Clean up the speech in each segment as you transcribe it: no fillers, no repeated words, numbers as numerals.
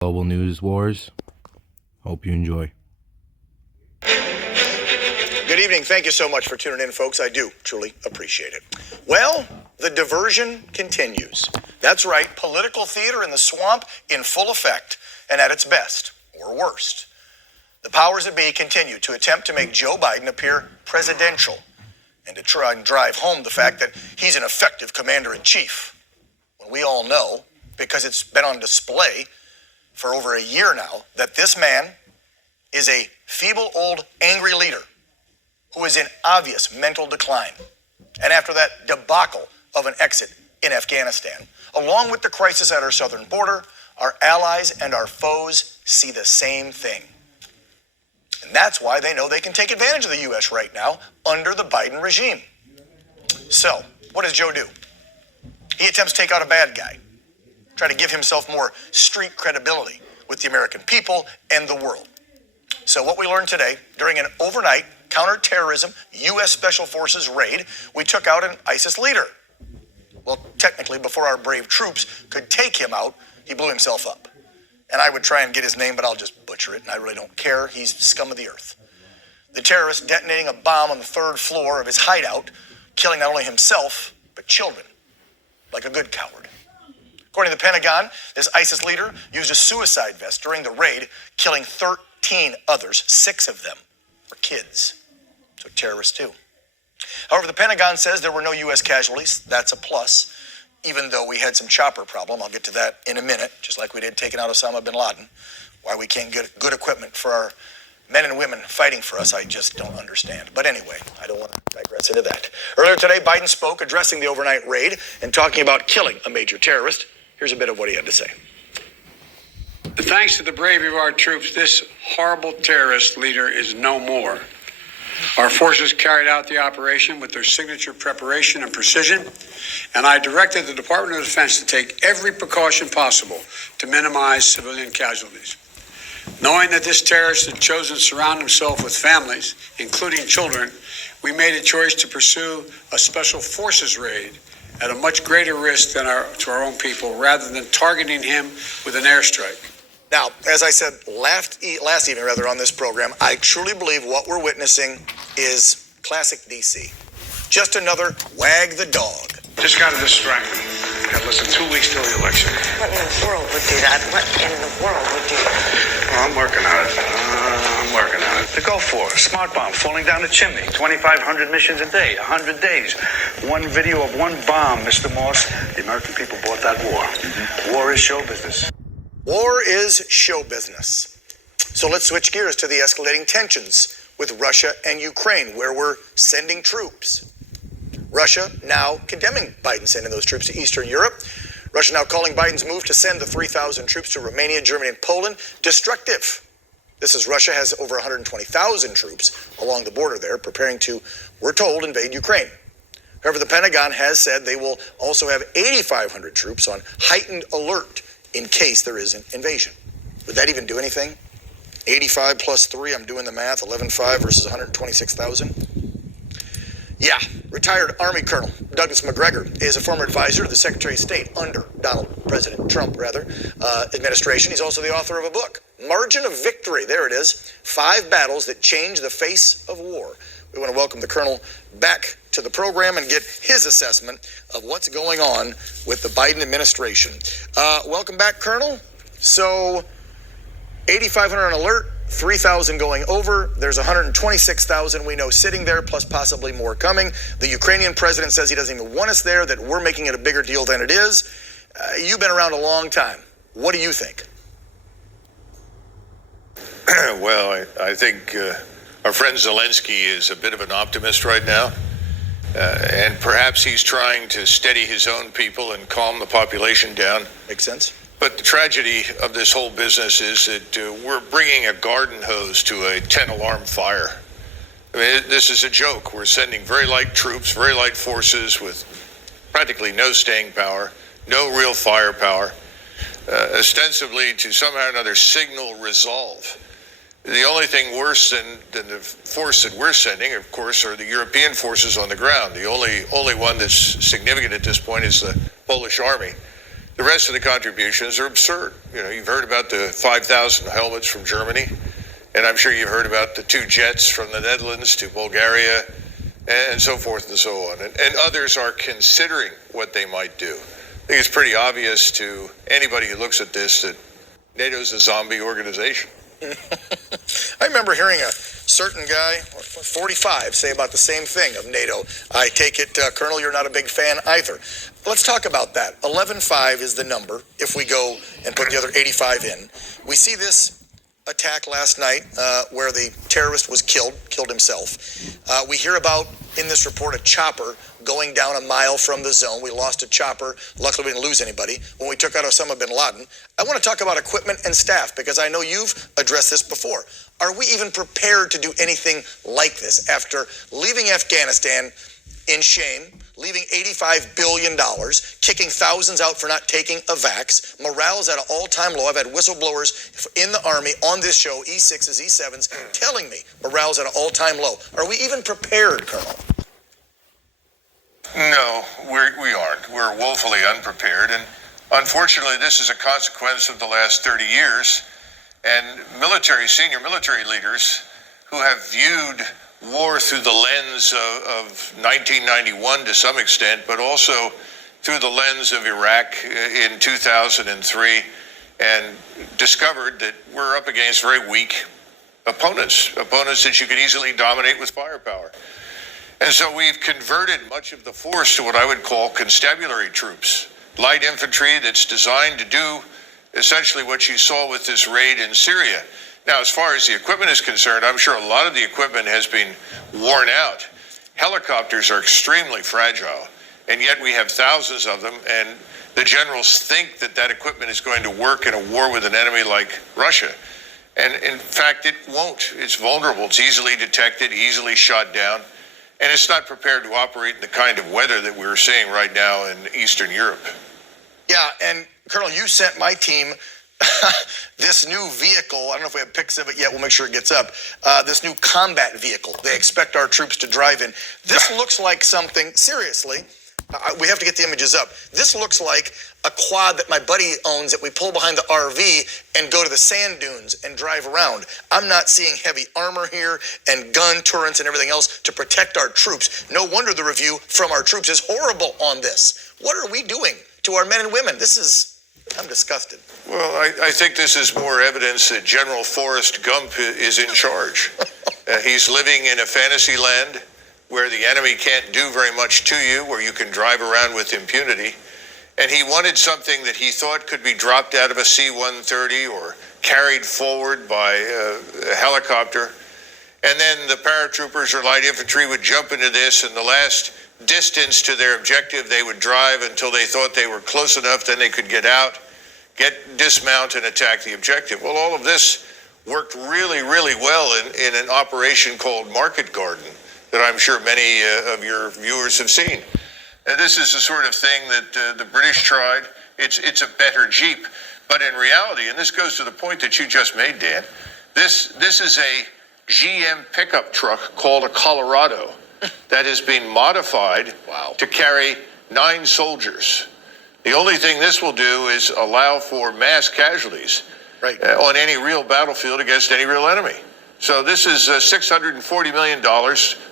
Global News Wars. Hope you enjoy. Good evening. Thank you so much for tuning in, folks. I do truly appreciate it. Well, the diversion continues. That's right, political theater in the swamp in full effect and at its best or worst. The powers that be continue to attempt to make Joe Biden appear presidential and to try and drive home the fact that he's an effective commander-in-chief. When we all know, because it's been on display for over a year now, that this man is a feeble, old, angry leader who is in obvious mental decline. And after that debacle of an exit in Afghanistan, along with the crisis at our southern border, our allies and our foes see the same thing. And that's why they know they can take advantage of the U.S. right now under the Biden regime. So, what does Joe do? He attempts to take out a bad guy, try to give himself more street credibility with the American people and the world. So what we learned today, during an overnight counterterrorism U.S. Special Forces raid, we took out an ISIS leader. Well, technically, before our brave troops could take him out, he blew himself up. And I would try and get his name, but I'll just butcher it, and I really don't care. He's scum of the earth. The terrorist detonating a bomb on the third floor of his hideout, killing not only himself, but children, like a good coward. According to the Pentagon, this ISIS leader used a suicide vest during the raid, killing 13 others. 6 of them were kids. So terrorists too. However, the Pentagon says there were no U.S. casualties. That's a plus, even though we had some chopper problem. I'll get to that in a minute, just like we did taking out Osama bin Laden. Why we can't get good equipment for our men and women fighting for us, I just don't understand. But anyway, I don't want to digress into that. Earlier today, Biden spoke addressing the overnight raid and talking about killing a major terrorist. Here's a bit of what he had to say. Thanks to the bravery of our troops, this horrible terrorist leader is no more. Our forces carried out the operation with their signature preparation and precision, and I directed the Department of Defense to take every precaution possible to minimize civilian casualties. Knowing that this terrorist had chosen to surround himself with families, including children, we made a choice to pursue a special forces raid at a much greater risk than to our own people, rather than targeting him with an airstrike. Now, as I said last evening on this program, I truly believe what we're witnessing is classic DC. Just another wag the dog. Just got to distract them. Got less than 2 weeks till the election. What in the world would do that? What in the world would do that? Well, I'm working on it. The Gulf War, smart bomb falling down the chimney. 2,500 missions a day, 100 days. One video of one bomb, Mr. Morse. The American people bought that war. War is show business. War is show business. So let's switch gears to the escalating tensions with Russia and Ukraine, where we're sending troops. Russia now condemning Biden sending those troops to Eastern Europe. Russia now calling Biden's move to send the 3,000 troops to Romania, Germany, and Poland destructive. This is Russia has over 120,000 troops along the border there, preparing to, we're told, invade Ukraine. However, the Pentagon has said they will also have 8,500 troops on heightened alert in case there is an invasion. Would that even do anything? 85 plus 3, I'm doing the math, 11.5 versus 126,000. Yeah, retired Army Colonel Douglas Macgregor is a former advisor to the Secretary of State under President Trump administration. He's also the author of a book, Margin of Victory. There it is, 5 battles that change the face of war. We want to welcome the Colonel back to the program and get his assessment of what's going on with the Biden administration. Welcome back, Colonel. So, 8,500 on alert, 3,000 going over. There's 126,000 we know sitting there, plus possibly more coming. The Ukrainian president says he doesn't even want us there, that we're making it a bigger deal than it is. You've been around a long time. What do you think? Well, I think our friend Zelensky is a bit of an optimist right now. And perhaps he's trying to steady his own people and calm the population down. Makes sense. But the tragedy of this whole business is that we're bringing a garden hose to a 10-alarm fire. I mean, this is a joke. We're sending very light troops, very light forces with practically no staying power, no real firepower, ostensibly to somehow or another signal resolve. The only thing worse than the force that we're sending, of course, are the European forces on the ground. The only one that's significant at this point is the Polish army. The rest of the contributions are absurd. You know, you've heard about the 5,000 helmets from Germany, and I'm sure you've heard about the 2 jets from the Netherlands to Bulgaria, and so forth and so on. And others are considering what they might do. I think it's pretty obvious to anybody who looks at this that NATO's a zombie organization. I remember hearing a certain guy, 45, say about the same thing of NATO. I take it, Colonel, you're not a big fan either. Let's talk about that. 11.5 is the number if we go and put the other 85 in. We see this attack last night where the terrorist was killed himself. We hear about, in this report, a chopper going down a mile from the zone. We lost a chopper. Luckily, we didn't lose anybody when we took out Osama bin Laden. I want to talk about equipment and staff because I know you've addressed this before. Are we even prepared to do anything like this after leaving Afghanistan in shame, leaving $85 billion, kicking thousands out for not taking a vax? Morale is at an all-time low. I've had whistleblowers in the Army on this show, E6s, E7s, telling me morale is at an all-time low. Are we even prepared, Colonel? No, we aren't. We're woefully unprepared, and unfortunately, this is a consequence of the last 30 years. And senior military leaders who have viewed war through the lens of 1991 to some extent, but also through the lens of Iraq in 2003, and discovered that we're up against very weak opponents that you could easily dominate with firepower. And so we've converted much of the force to what I would call constabulary troops, light infantry that's designed to do essentially what you saw with this raid in Syria. Now, as far as the equipment is concerned, I'm sure a lot of the equipment has been worn out. Helicopters are extremely fragile, and yet we have thousands of them, and the generals think that that equipment is going to work in a war with an enemy like Russia. And in fact, it won't. It's vulnerable. It's easily detected, easily shot down, and it's not prepared to operate in the kind of weather that we're seeing right now in Eastern Europe. Yeah, and Colonel, you sent my team this new vehicle. I don't know if we have pics of it yet. We'll make sure it gets up. This new combat vehicle they expect our troops to drive in. This looks like something, seriously, we have to get the images up. This looks like a quad that my buddy owns that we pull behind the RV and go to the sand dunes and drive around. I'm not seeing heavy armor here and gun turrets and everything else to protect our troops. No wonder the review from our troops is horrible on this. What are we doing to our men and women? I'm disgusted. Well, I think this is more evidence that General Forrest Gump is in charge. He's living in a fantasy land where the enemy can't do very much to you, where you can drive around with impunity. And he wanted something that he thought could be dropped out of a C-130 or carried forward by a helicopter. And then the paratroopers or light infantry would jump into this, and the last distance to their objective they would drive until they thought they were close enough, then they could get out, dismount, and attack the objective. Well, all of this worked really, really well in an operation called Market Garden that I'm sure many of your viewers have seen. And this is the sort of thing that the British tried. It's a better Jeep. But in reality, and this goes to the point that you just made, Dan, this is a GM pickup truck called a Colorado that has been modified to carry 9 soldiers. The only thing this will do is allow for mass casualties on any real battlefield against any real enemy. So this is $640 million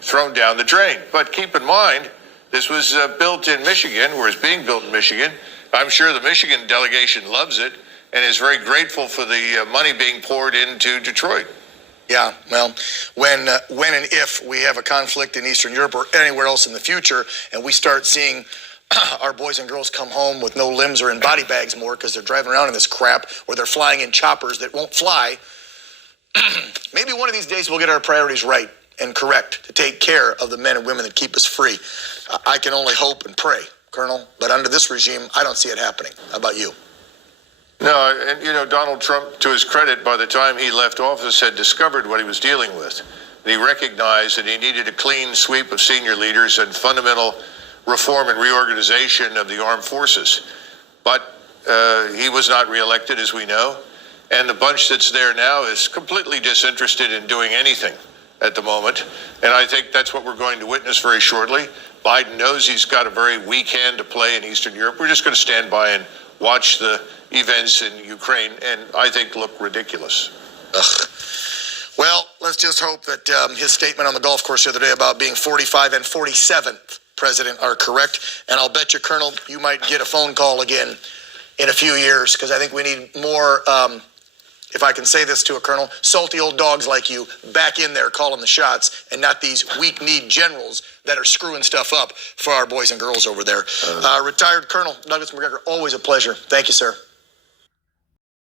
thrown down the drain. But keep in mind, this was built in Michigan, or is being built in Michigan. I'm sure the Michigan delegation loves it and is very grateful for the money being poured into Detroit. Yeah, well, when and if we have a conflict in Eastern Europe or anywhere else in the future, and we start seeing our boys and girls come home with no limbs or in body bags more because they're driving around in this crap, or they're flying in choppers that won't fly, maybe one of these days we'll get our priorities right and correct to take care of the men and women that keep us free. I can only hope and pray, Colonel, but under this regime, I don't see it happening. How about you? No, and Donald Trump, to his credit, by the time he left office, had discovered what he was dealing with. And he recognized that he needed a clean sweep of senior leaders and fundamental reform and reorganization of the armed forces. But he was not reelected, as we know. And the bunch that's there now is completely disinterested in doing anything at the moment. And I think that's what we're going to witness very shortly. Biden knows he's got a very weak hand to play in Eastern Europe. We're just going to stand by and watch the events in Ukraine and I think look ridiculous. Ugh. Well, let's just hope that his statement on the golf course the other day about being 45 and 47th president are correct. And I'll bet you, Colonel, you might get a phone call again in a few years, because I think we need more, if I can say this to a colonel, salty old dogs like you back in there calling the shots, and not these weak-kneed generals that are screwing stuff up for our boys and girls over there. Retired Colonel Douglas Macgregor, always a pleasure. Thank you, sir.